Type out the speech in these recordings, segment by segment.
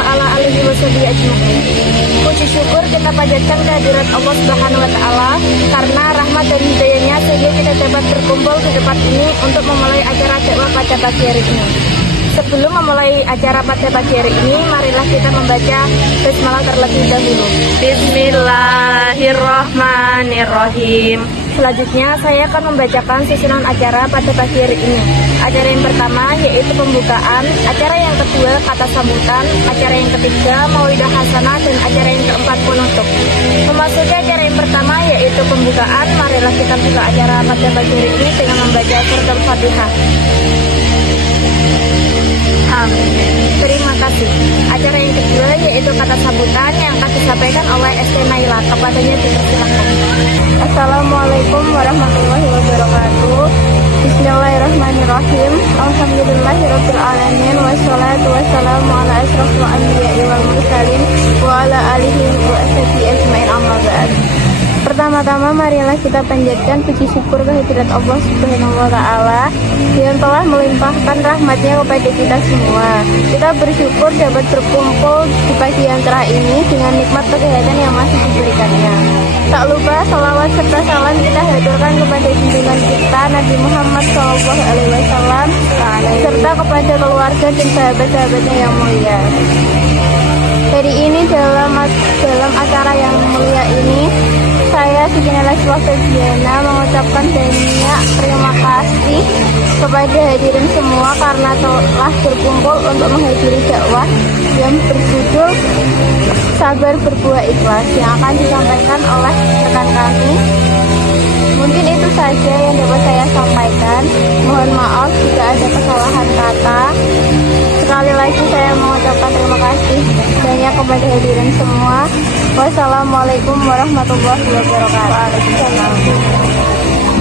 wa ala alihi washabihi ajma'in. Puji syukur kita panjatkan kehadirat Allah Subhanahu wa taala karena rahmat dan hidayahnya sehingga kita dapat berkumpul di tempat ini untuk memulai acara dakwah pada pagi hari ini. Sebelum memulai acara pada pagi hari ini, marilah kita membaca basmalah terlebih dahulu. Bismillahirrahmanirrahim. Selanjutnya saya akan membacakan susunan acara pada pagi hari ini. Acara yang pertama yaitu pembukaan, acara yang kedua kata sambutan, acara yang ketiga mau'idah hasanah, dan acara yang keempat penutup. Memasuki acara yang pertama yaitu pembukaan, marilah kita buka acara pada pagi hari ini dengan membaca surat Al-Fatihah. Amin. Terima kasih. Acara yang kedua yaitu kata sambutan yang akan disampaikan oleh ST Naila. Kepadanya dipersilakan. Assalamualaikum warahmatullahi wabarakatuh. Bismillahirrahmanirrahim. Alhamdulillahirabbil alamin wassalatu wassalamu ala asyrofil anbiya'i wal mursalin wa ala alihi wa ashabihi ajmain, amma ba'd. Pertama-tama marilah kita panjatkan puji syukur kehadirat Allah Subhanahu wa taala yang telah melimpahkan rahmatnya kepada kita semua. Kita bersyukur dapat berkumpul di pagi yang cerah ini dengan nikmat kesehatan yang masih diberikannya. Tak lupa salawat serta salam kita haturkan kepada junjungan kita Nabi Muhammad SAW serta kepada keluarga dan sahabat-sahabatnya yang mulia. Hari ini dalam acara yang mulia ini, saya Siti Najwa Febriana mengucapkan banyak terima kasih kepada hadirin semua karena telah berkumpul untuk menghadiri dakwah yang berjudul Sabar Berbuah Ikhlas yang akan disampaikan oleh rekan kami. Mungkin itu saja yang dapat saya sampaikan. Mohon maaf jika ada kesalahan kata. Sekali lagi saya mengucapkan terima kasih banyak kepada hadirin semua. Wassalamualaikum warahmatullahi wabarakatuh.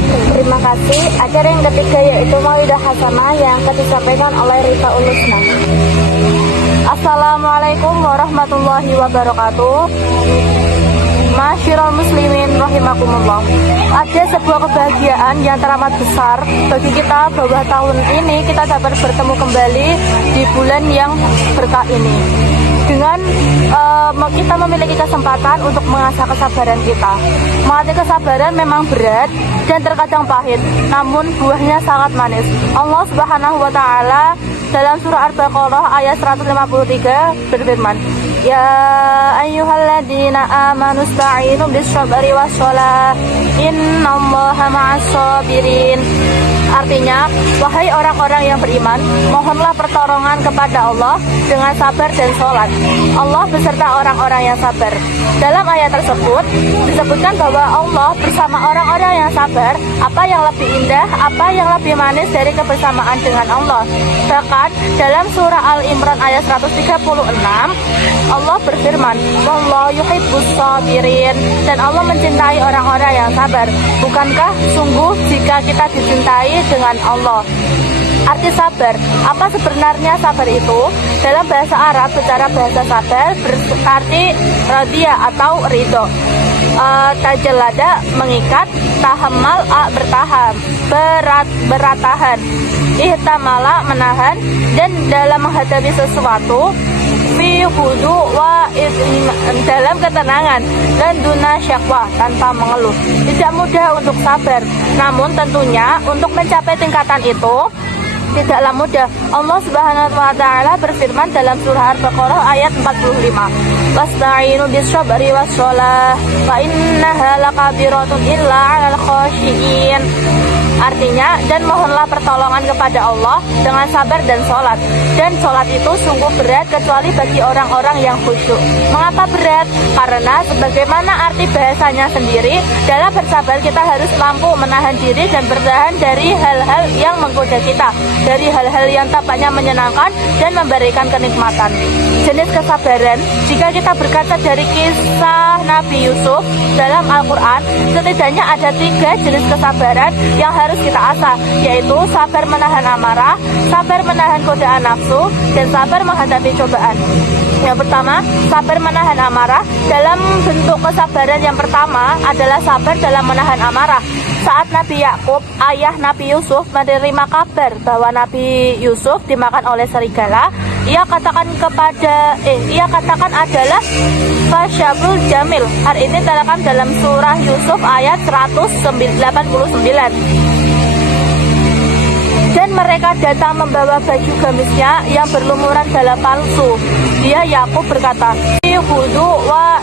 Terima kasih. Acara yang ketiga yaitu mau'idah hasanah yang akan disampaikan oleh Rita Ulusna. Assalamualaikum warahmatullahi wabarakatuh. Masyiral muslimin rahimakumullah. Ada sebuah kebahagiaan yang teramat besar bagi kita bahwa tahun ini kita dapat bertemu kembali di bulan yang berkah ini dengan kita memiliki kesempatan untuk mengasah kesabaran kita. Melatih kesabaran memang berat dan terkadang pahit, namun buahnya sangat manis. Allah Subhanahu wa taala dalam surah Al-Baqarah ayat 153 berfirman, Ya ayyuhalladzina amanu sta'inu bis-sabri was-shalah innallaha ma'as-sabirin. Artinya, wahai orang-orang yang beriman, mohonlah pertolongan kepada Allah dengan sabar dan sholat. Allah beserta orang-orang yang sabar. Dalam ayat tersebut disebutkan bahwa Allah bersama orang-orang yang sabar. Apa yang lebih indah, apa yang lebih manis dari kebersamaan dengan Allah. Bahkan dalam surah Al-Imran ayat 136 Allah berfirman, Wallahu yuhibbus sabirin, dan Allah mencintai orang-orang yang sabar. Bukankah sungguh jika kita dicintai dengan Allah? Arti sabar, apa sebenarnya sabar itu? Dalam bahasa Arab, secara bahasa sabar berarti radia atau ridho. Tajalada mengikat, tahammal bertahan, beratahan, ihtamala menahan, dan dalam menghadapi sesuatu fi hudu wa dalam ketenangan, dan duna syakwa tanpa mengeluh. Tidak mudah untuk sabar, namun tentunya untuk mencapai tingkatan itu tidaklah mudah. Allah Subhanahu wa taala berfirman dalam surah Al-Baqarah ayat 45, Wasta'inu bis-sabri was-shalah fa innaha laqadiratun illa 'alal khashiyin. Artinya, dan mohonlah pertolongan kepada Allah dengan sabar dan sholat. Dan sholat itu sungguh berat kecuali bagi orang-orang yang khusyuk. Mengapa berat? Karena sebagaimana arti bahasanya sendiri, dalam bersabar kita harus mampu menahan diri dan bertahan dari hal-hal yang menggoda kita, dari hal-hal yang tampaknya menyenangkan dan memberikan kenikmatan. Jenis kesabaran, jika kita berkaca dari kisah Nabi Yusuf dalam Al-Quran, setidaknya ada 3 jenis kesabaran yang harus kita asah, yaitu sabar menahan amarah, sabar menahan godaan nafsu, dan sabar menghadapi cobaan. Yang pertama, sabar menahan amarah. Dalam bentuk kesabaran yang pertama adalah sabar dalam menahan amarah. Saat Nabi Yakub, ayah Nabi Yusuf, menerima kabar bahwa Nabi Yusuf dimakan oleh serigala, Ia katakan adalah Fasyabrul Jamil. Hal ini terdapat dalam surah Yusuf ayat 189. Dan mereka datang membawa baju gamisnya yang berlumuran darah palsu. Dia Yakub berkata, "Hudu wa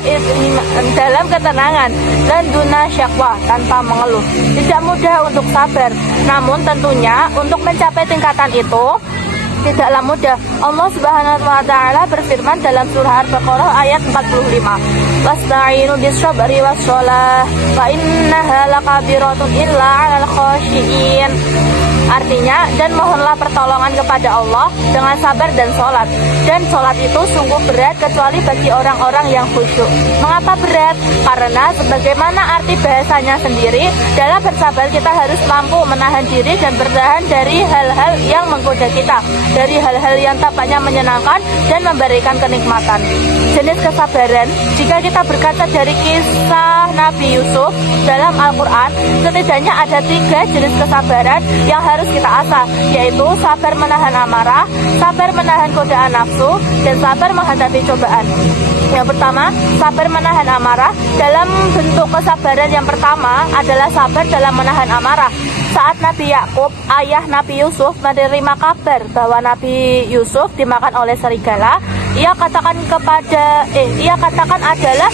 dalam ketenangan dan duna syakwa, tanpa mengeluh." Tidak mudah untuk sabar, namun tentunya untuk mencapai tingkatan itu tidaklah mudah. Allah Subhanahu wa taala berfirman dalam surah Al-Baqarah ayat 45, "Wasta'inu bis-sabri was-shalah wa innaha lakabiratun illa 'alal khashiyin." Artinya, dan mohonlah pertolongan kepada Allah dengan sabar dan sholat. Dan sholat itu sungguh berat kecuali bagi orang-orang yang khusyuk. Mengapa berat? Karena sebagaimana arti bahasanya sendiri, dalam bersabar kita harus mampu menahan diri dan bertahan dari hal-hal yang menggoda kita, dari hal-hal yang tampaknya menyenangkan dan memberikan kenikmatan. Jenis kesabaran, jika kita berkaca dari kisah Nabi Yusuf dalam Al-Quran, setidaknya ada 3 jenis kesabaran yang harus kita asah, yaitu sabar menahan amarah, sabar menahan godaan nafsu, dan sabar menghadapi cobaan. Yang pertama, sabar menahan amarah. Dalam bentuk kesabaran yang pertama adalah sabar dalam menahan amarah. Saat Nabi Yakub, ayah Nabi Yusuf, menerima kabar bahwa Nabi Yusuf dimakan oleh serigala, ia katakan adalah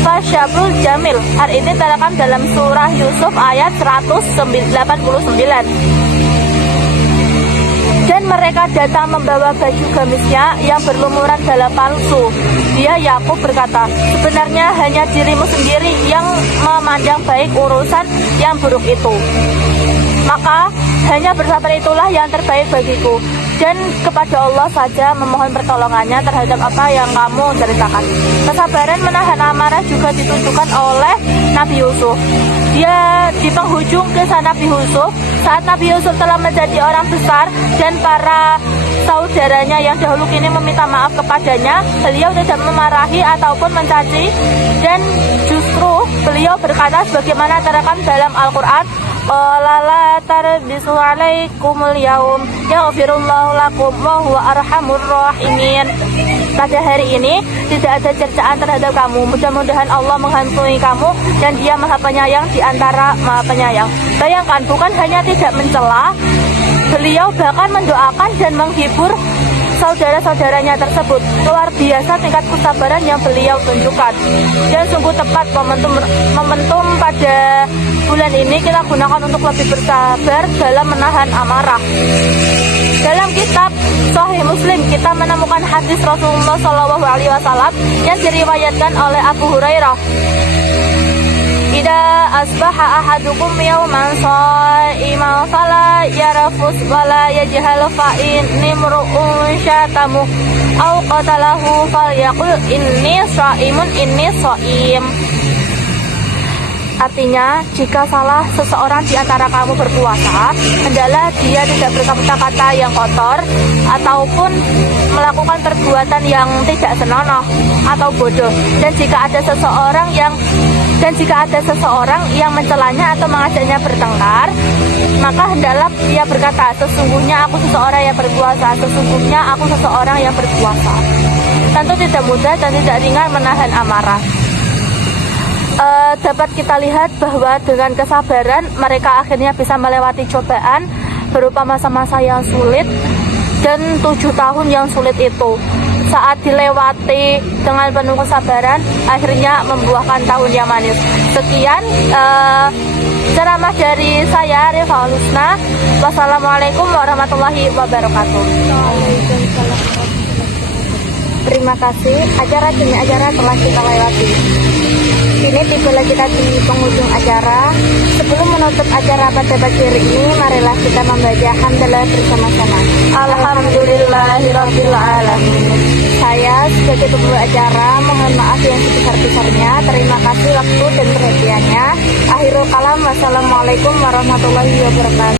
Fasyabrul Jamil. Hal ini terdapat dalam surah Yusuf ayat 189. Dan mereka datang membawa baju gamisnya yang berlumuran darah palsu. Dia Yakub berkata, "Sebenarnya hanya dirimu sendiri yang memandang baik urusan yang buruk itu. Maka hanya bersabar itulah yang terbaik bagiku. Dan kepada Allah saja memohon pertolongannya terhadap apa yang kamu ceritakan." Kesabaran menahan amarah juga ditunjukkan oleh Nabi Yusuf. Dia di penghujung kisah Nabi Yusuf, saat Nabi Yusuf telah menjadi orang besar dan para saudaranya yang dahulu kini meminta maaf kepadanya, beliau tidak memarahi ataupun mencaci, dan justru beliau berkata sebagaimana terdapat dalam Al-Quran, "Qala tarbisu alaikumul yaum yaghfirullahu lakum wa huwa arhamur rahimin." Pada hari ini tidak ada cercaan terhadap kamu. Mudah-mudahan Allah menghantui kamu dan Dia Maha Penyayang di antara Maha Penyayang. Bayangkan, bukan hanya tidak mencela, beliau bahkan mendoakan dan menghibur saudara-saudaranya tersebut. Luar biasa tingkat kesabaran yang beliau tunjukkan. Dan sungguh tepat momentum pada bulan ini kita gunakan untuk lebih bersabar dalam menahan amarah. Dalam kitab Sahih Muslim kita menemukan hadis Rasulullah SAW yang diriwayatkan oleh Abu Hurairah. "Idza asbaha ahadukum yawman sha'iman fala yarfus wala yajhal fa inni mru'un syatamu aw qatalahu falyaqul inni sha'im." Artinya, jika salah seseorang di antara kamu berpuasa, hendaklah dia tidak berkata-kata yang kotor ataupun melakukan perbuatan yang tidak senonoh atau bodoh. Dan jika ada seseorang yang mencelanya atau mengajaknya bertengkar, maka hendaklah dia berkata, "Sesungguhnya aku seseorang yang berpuasa, sesungguhnya aku seseorang yang berpuasa." Tentu tidak mudah dan tidak ringan menahan amarah. Dapat kita lihat bahwa dengan kesabaran mereka akhirnya bisa melewati cobaan berupa masa-masa yang sulit, dan 7 tahun yang sulit itu saat dilewati dengan penuh kesabaran akhirnya membuahkan tahun yang manis. Sekian ceramah dari saya, Rifa Lusna. Wassalamualaikum warahmatullahi wabarakatuh. Terima kasih, acara demi acara telah kita lewati. Kini tibalah kita di penghujung acara. Sebelum menutup acara pada pagi hari ini, marilah kita membaca hamdalah bersama-sama. Alhamdulillahirabbil alamin. Saya sebagai pembawa acara mohon maaf yang sebesar-besarnya. Terima kasih waktu dan perhatiannya. Akhirul kalam, wassalamualaikum warahmatullahi wabarakatuh.